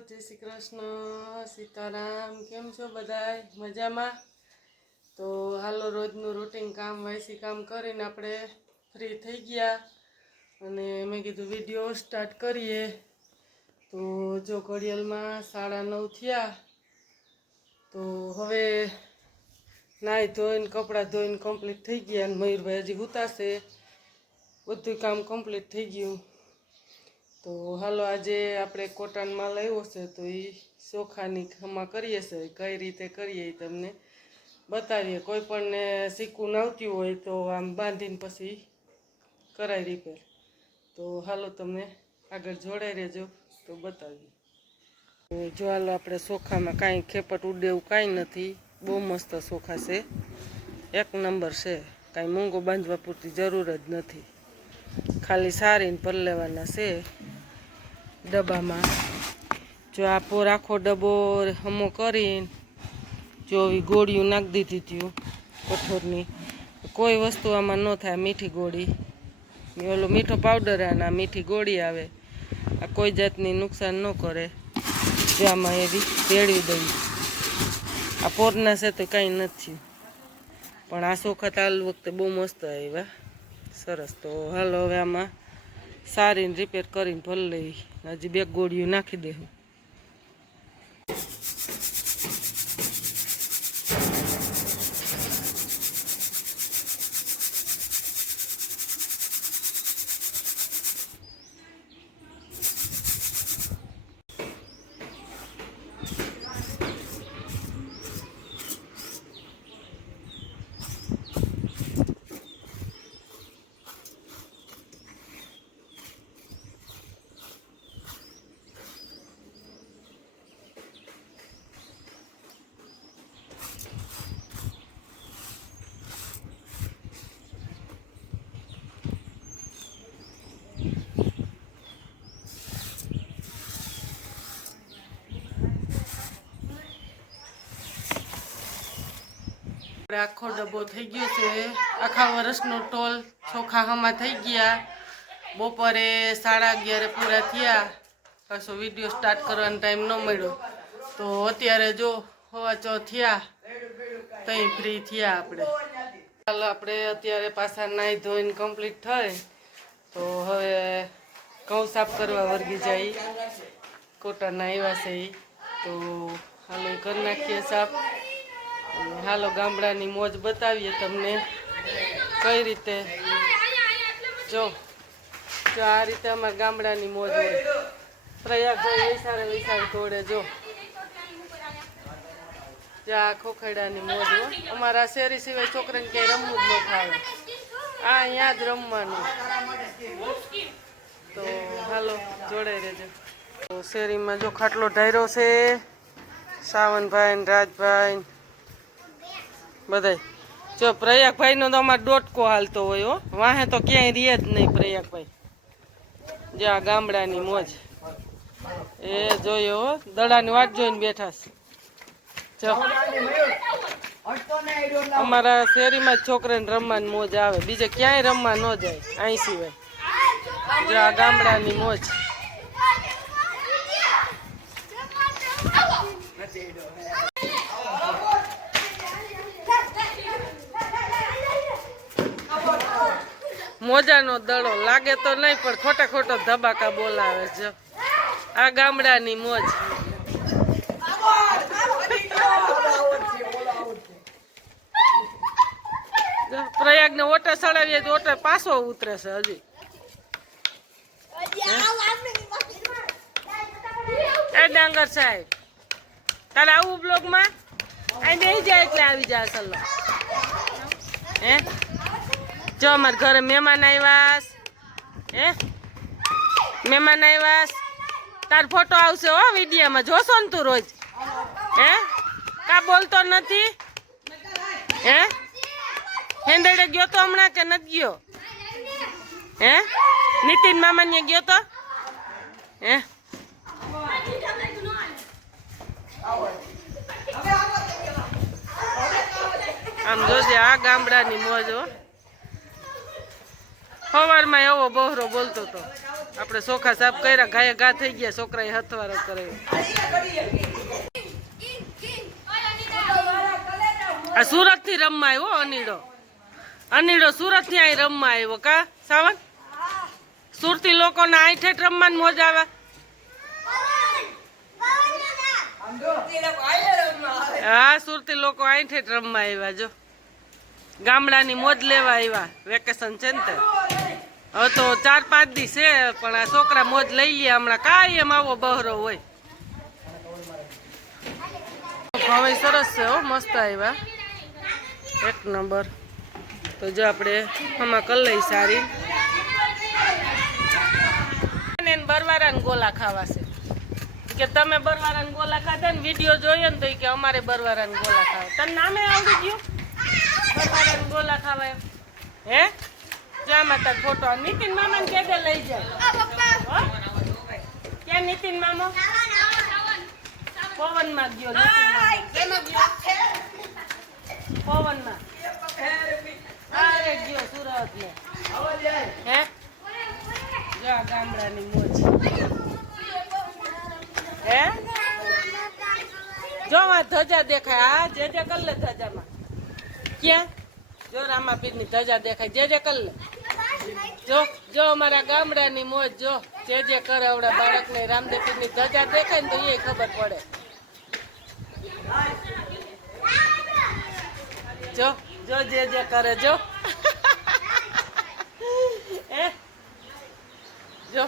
जय श्री कृष्ण सीताराम केम छो बधाय मजामां। तो हालो रोजनु रूटीन काम वायसी काम करीने आपणे फ्री थई गया अने मैं कीधुं विडियो स्टार्ट करीए। तो जो घड़ियाळमां 9:30 थया तो हवे नाई धोईने कपड़ा धोईने कम्प्लीट थई गया। मयूरभाई हजी हुता छे, बधुं काम कम्प्लीट थई गयुं। तो हालो आजे आपणे कोटन माल आव्यो छे तो ई ચોખાની ખમા કરીએ છે કઈ રીતે કરીએ એ તમને બતાવીએ। કોઈ પણને શીખવું આવતું હોય તો આમ બાંધીને પછી કરાય રિપેર। તો હાલો તમને આગળ જોડાઈ રહેજો તો બતાવીએ। જો હાલો આપણે ચોખામાં કાંઈ ખેપટ ઉડે એવું કાંઈ નથી, બહુ મસ્ત ચોખા છે, એક નંબર છે, કાંઈ મૂંગો બાંધવા પૂરતી જરૂર જ નથી, ખાલી સારીને ભરી લેવાના છે ડબ્બામાં। जो आ पोर आखो डब्बो हमो करीने जो गोड़ियों नाखी दीधी थी कठोरनी, कोई वस्तु आमां न थाय। मीठी गोड़ी ओलो मीठो पाउडर आ मीठी गोड़ी आवे, आ कोई जातनी नुकसान न करे। जो आमां एवी भेळवी दई। आ पोरना से तो कई नथी पण आ ચોખા ताल वखते बहु मस्त आव्या सरस। तो हालो हवे आमां सारीने रिपेर करीने भरी लई। हजी 2 गोड़ियों नाखी देहूं। आखो डब्बो थई गयो छे, आखा वर्षनो टोल ચોખા हमा थई गया। बपोरे 11:30 पूरा थया, पाछो विडियो स्टार्ट करवानो टाइम न मळ्यो तो अत्यारे जो 6:15 थया तई फ्री थया आपणे। हाल आपणे अत्यारे पाछा नाई धोईने कम्प्लीट थई तो हवे घઉં साफ करवा वर्गी जाई। कोटन आव्या छे तो हालो कर नाखीए साफ। हालो गामडानी मोज बतावीए तमने कई रीते। जो जो आ रीते अमार गामडानी मोज होय। प्रयागभाई वैसारे तोड़े जो जा खोखैडानी मोज हो। अमारा शेरी सिवाय छोकराने क्यांय रमવું જ ન ફાવે, आ अहींया ज रमवानुं। तो हालो जोड़ाई रहेजो। तो शेरीमां जो खाटलो ढार्यो छे सावनभाई ने राजभाई बधाई। जो प्रयागभाई नो तो अमार डोटको हालतो होय हो, वाहे तो क्यांय रहे ज नहीं प्रयागभाई। ज्या गामडानी मोज ए जोयो दड़ानी वाट जोईने बेठा छे। जो अमारा शेरीमां छोकराने रमवानी मोज आवे, बीजे क्यांय रमवा न जाय અહીં સિવાય। जो आ गामडानी मोज। मोजानो दड़ो लागे तो नहीं पण खोटा खोटो धबाका बोलावे। जो आ गामडानी मोज। प्रयाग ने ओटे सड़ावीए तो ओटे पाछो उतरे छे हजी। ए डांगर साहेब तारे आवू ब्लॉग में आई नहीं जाए એટલે આવી જા સલ્લો। હે जो अमर घर मेहमान आव्यास, मेहमान आव्यास, तार फोटो आवशे हो विडियो में जोशो ने तू रोज। हे का बोलतो नथी? हे हेंदड़े गयो तो हमणा के नत गयो? हे नितिन मामा ने गयो तो? हे आम जोजे आ गामडानी मोज हो। સવારમાં એવો બહોરો બોલતો હતો. આપણે ચોખા સાફ કર્યા, ગાયે ઘા થઈ ગયા, છોકરાએ હથવારો કર્યો. આ સુરત થી રમવા આવ્યો અનીડો સુરત થી અહીં રમવા આવ્યો કા સાવન. સુરતી લોકોને અહીં ઠેઠ રમવાની મોજ આવે. હા, સુરતી લોકો અહીં ઠેઠ રમવા આવ્યા. જો ગામડાની મોજ લેવા આવ્યા. વેકેશન છે ને તે હવે તો 4-5 દી છે, પણ આ છોકરા મોજ લઈ લે હમણાં. કાંઈ એમ આવો બહરો હોય. હવે સરસ છે હો, મસ્ત આવ્યા, એક નંબર. તો જો આપણે આમાં કરી લઈ સારી. બરવારાને ગોલા ખાવા છે કે તમે બરવારાને ગોલા ખાધા ને વિડીયો જોયો ને તો કે અમારે બરવારાને ગોલા ખાવા. તને નામે આવડી ગયું બરવારાને ગોલા ખાવા એમ? હે જામાં તાર ફોટો નીતિન મામાને કેદે લઈ જાય. ક્યાં નીતિન મામો? પવનમાં ગયો. પવનમાં અરે ગયો સુરત ને. હે જો આ ગામડાની મોજ. હે જો આ ધજા દેખાય. હા જે કર લે ધજામાં. ક્યાં? જો રામાપીરની ધજા દેખાય. જે કર લે. જો અમારા ગામડાની મોજ. જો જે કરે આવડા બાળકને રામદેવપીરની ધજા દેખાય ને તો એ ખબર પડે. જો જે કરે. જો જો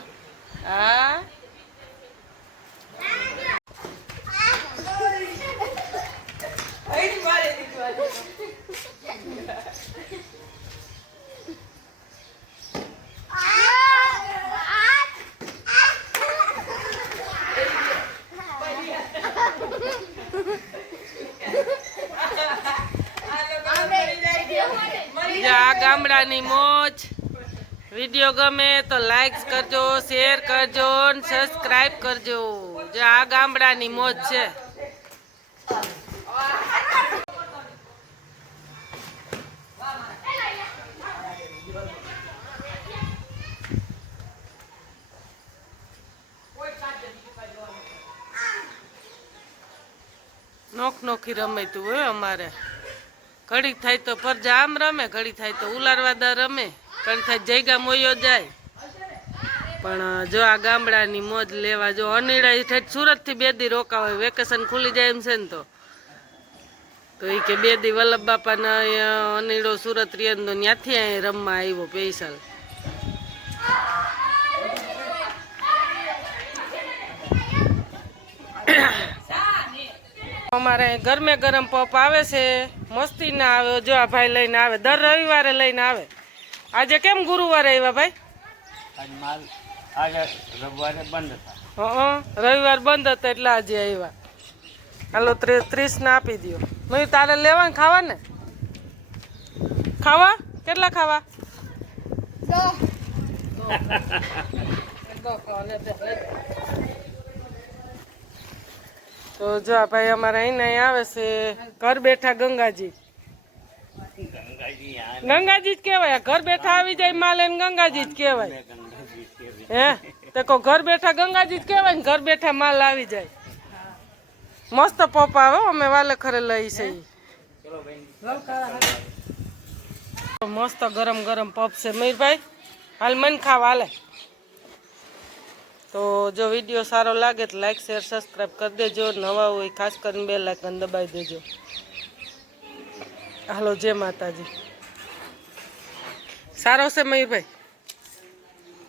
હા આ ગામડાની મોજ. વિડીયો ગમે તો લાઈક કરજો, શેર કરજો, સબસ્ક્રાઇબ કરજો. જો આ ગામડાની મોજ છે. નોખી રમાયતું હોય અમારે. ઘડીક થાય તો પરજા આમ રમે, ઘડીક થાય તો ઉલારવાદા રમે, ઘડીક થાય જયગા મોયો જાય. પણ જો આ ગામડાની મોજ લેવા. જો અનિડા ઠેઠ સુરત થી 2 દી રોકા હોય. વેકેશન ખુલી જાય એમ છે ને તો એ કે 2 દી વલ્લભ બાપાના અનિડો સુરત રીયન તો ત્યાંથી અહીં રમવા આવ્યો પૈસા. અમારે ગરમે ગરમ પપ આવે છે, મસ્તી ના આવે. જો આ ભાઈ લઈને આવે, દર રવિવારે લઈને આવે. આજે કેમ ગુરુવારે આવ્યા ભાઈ? રવિવાર બંધ હતા એટલે આજે આવ્યા. હાલો 30 ના આપી દો. મેં તારે લેવા ને ખાવા ને? ખાવા કેટલા ખાવા? તો જો ભાઈ અમારે અહીં આવે છે ઘર બેઠા ગંગાજી. ગંગાજી જ કહેવાય. ઘર બેઠા આવી જાય માલ એને ગંગાજી જ કહેવાય. હે તો કહો ઘર બેઠા ગંગાજી જ કહેવાય ને. ઘર બેઠા માલ આવી જાય. મસ્ત પપ આવે. અમે વાલે ખરે લઈ છે. મસ્ત ગરમ ગરમ પપ છે મીરભાઈ. હાલ મન ખાવા હાલે. તો જો વિડીયો સારો લાગે તો લાઈક શેર સબસ્ક્રાઈબ કરી દેજો. નવા હોય ખાસ કરીને બેલ આઇકન દબાવી દેજો. હાલો જય માતાજી. સારો છે મયુરભાઈ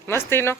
મસ્તીનો.